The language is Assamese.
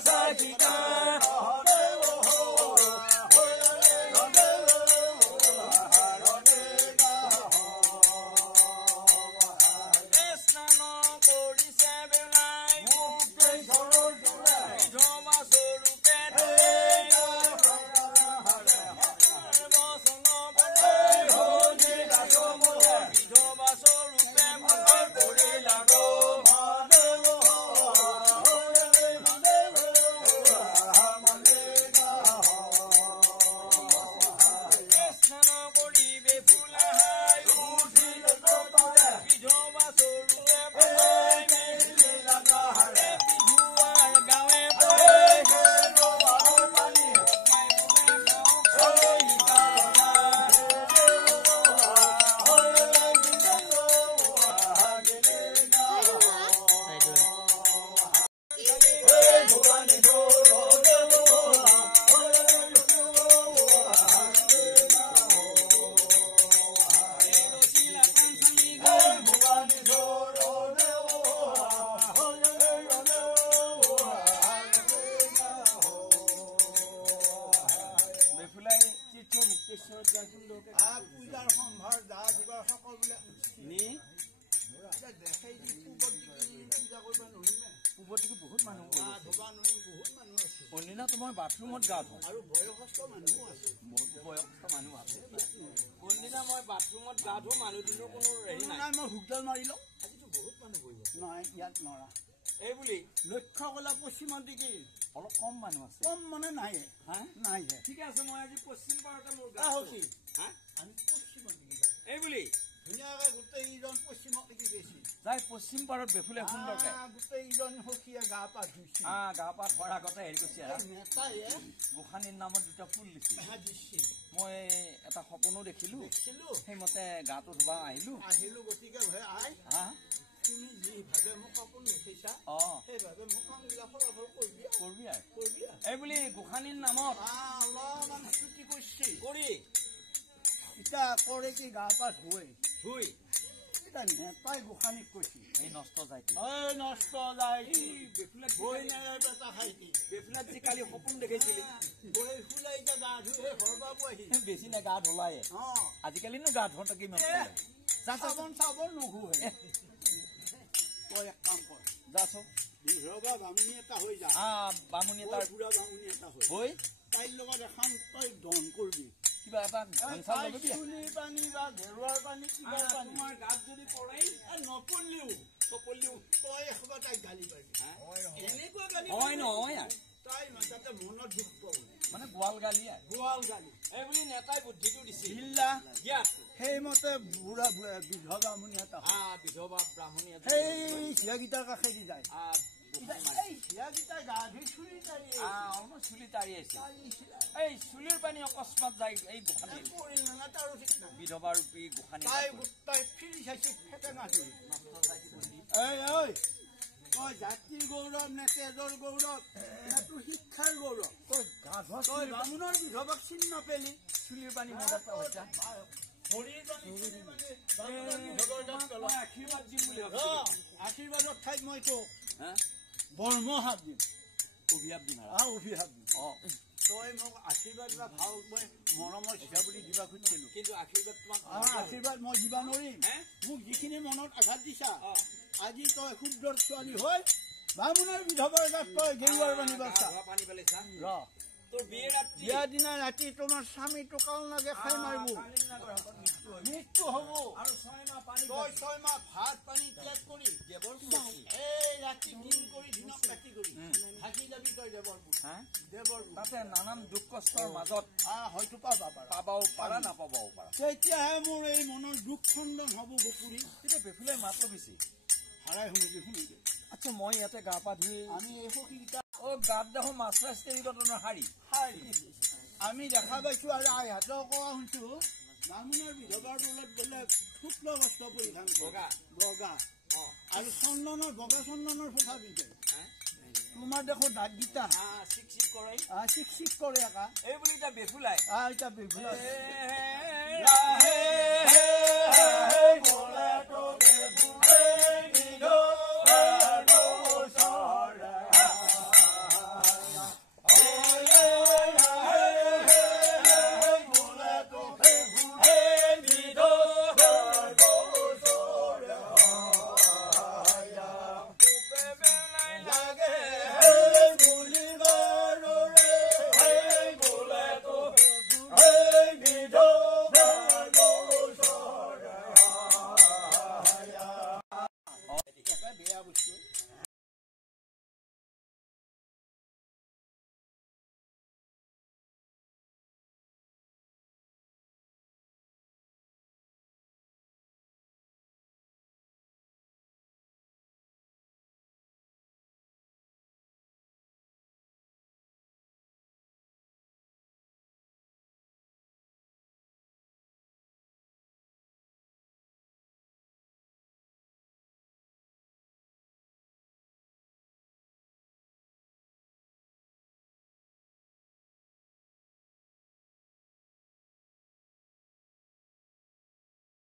সাকিতা মই বাথৰুমত গা ধুওঁ আৰু বয়সস্থ মানুহ আছে বহুত বয়সস্থ মানুহ আছে কোনদিনা মই বাথৰুমত গা ধুওঁ মানুহ দুনো কোনো হেৰি নাই মই হুকডাল মাৰি লওঁ আজিতো বহুত মানুহ বহিব নহয় ইয়াত নৰা এই বুলি লক্ষ্য কলা পশ্চিমৰ দিকে অলপ কম মানুহ আছে কম মানে নাই হা নাই ঠিক আছে মই আজি পশ্চিম পাৰতে মোৰ গা হকি হা আমি পশ্চিমৰ দিকে এই বুলি ধুনীয়াকে গোটেই ইজন পশ্চিমত দেখি বেছি যাই পশ্চিম পাৰত বেফুলে সুন্দৰকে গোটেই ইজন সখীয়ে গা পা ধুইছে গা পা ধোৱাৰ আগতে হেৰি কৈছে নেতায়ে গোসানীৰ নামত দুটা ফুল দিছে মই এটা সপোনো দেখিলো সেইমতে গাটো ধুবা আহিলো গতিকে ভাই আই তুমি যি ভাবে মোক সপোন দেখিছা সেইভাবে মোক কামবিলাক ফলাফল কৰবি এই বুলি গোসানীৰ নামত অলপমান ছুটি কৰিছে কৰি ইটা কৰে কি গা পা ধুই এটা নেতাই গোসানীক কৈছে এই নষ্ট যায় বেফুলাত যি কালি সপোন দেখিছিলি গা ধুই ঘৰ পৰা আহি বেছি নে গা ধুলায়ে আজিকালিনো গা ধোঁতে কিমান চাবন নুঘুৱে তই এক কাম কৰ যাচোন বিহৰবা বামুণী এটা হৈ যা বামুণী এটা বুঢ়া বামুণী এটা হৈ তাইৰ লগত এখন তই দন কৰবি কিবা এটা চুলি পানী বা ঘেৰুৱাৰ পানী কিবা তোমাৰ গাত যদি পৰাই নপৰিলেও তই এসোপা তাইক গালি পাৰিবি এনেকুৱা গালি নহয় তাই তাতে মনত দুখ পাব মানে গোৱাল গালি এই বুলি নেতাই বুদ্ধিটো দিছিল সেইমতে বুঢ়া বিধৱা ব্ৰাহ্মণী এটা সেই শিয়াগীতাৰ কাষেদি যায় চুলি তাৰি আছে এই চুলিৰ পানী অকস্মাত যায় এই গোসানী বিধৱা ৰূপী গোসানী তই জাতিৰ গৌৰৱ নে তেজৰ গৌৰৱ নে তোৰ শিক্ষাৰ গৌৰৱ তই বামুণৰ বিধৱাক চিন নাপেলি চুলিৰ পানী মজা হৈছে আশীৰ্বাদৰ ঠাইত মই তোক বৰ্মহাত দিম অভিশাপ দিম তই মোক আশীৰ্বাদ বা ভাল মই মৰমৰ হিচাপ বুলি দিবা খুজিছিলো কিন্তু আশীৰ্বাদ মই দিবা নোৱাৰিম মোক যিখিনি মনত আঘাত দিছা আজি তই শুদ্ধৰ ছোৱালী হৈ বামুণৰ বিধৱাৰ গাত তই গেৰুৱাৰ পানী বাছা বিয়া দিনা ৰাতি তোমাৰ স্বামীটো কাল লাগে খাই মাৰিব মৃত্যু হব তই 6 মাহ ভাত পানী ত্যাগ কৰি এই ৰাতি দিন কৰি দিনক ৰাতি কৰি থাকি যাবি তই দেৱৰ তাতে নানান দুখ কষ্টৰ মাজত হয়তো পাবাও পাৰা নাপাবও পাৰা তেতিয়াহে মোৰ এই মনৰ দুখ খণ্ডন হব বকুৰি তেতিয়া বেফুলে মাত লবিছি হাৰাই শুনিবি আচ্ছা মই ইয়াতে গা পা ধুই আমি এই সখীকেইটা গাত দেখো মাছ টেৰিকটনৰ শাৰী আমি দেখা পাইছো আৰু আইহাতক কোৱা শুনছো বামুণৰ বিধৱাৰ তলত গলে শুক্ল বস্ত্ৰ পৰিধান বগা আৰু চন্দনৰ বগা চন্দনৰ ফোঁটা পিন্ধে তোমাৰ দেখো দাঁতকেইটা চিক কৰে একা এই বুলি এতিয়া বেফুলাই এতিয়া বেফুলাই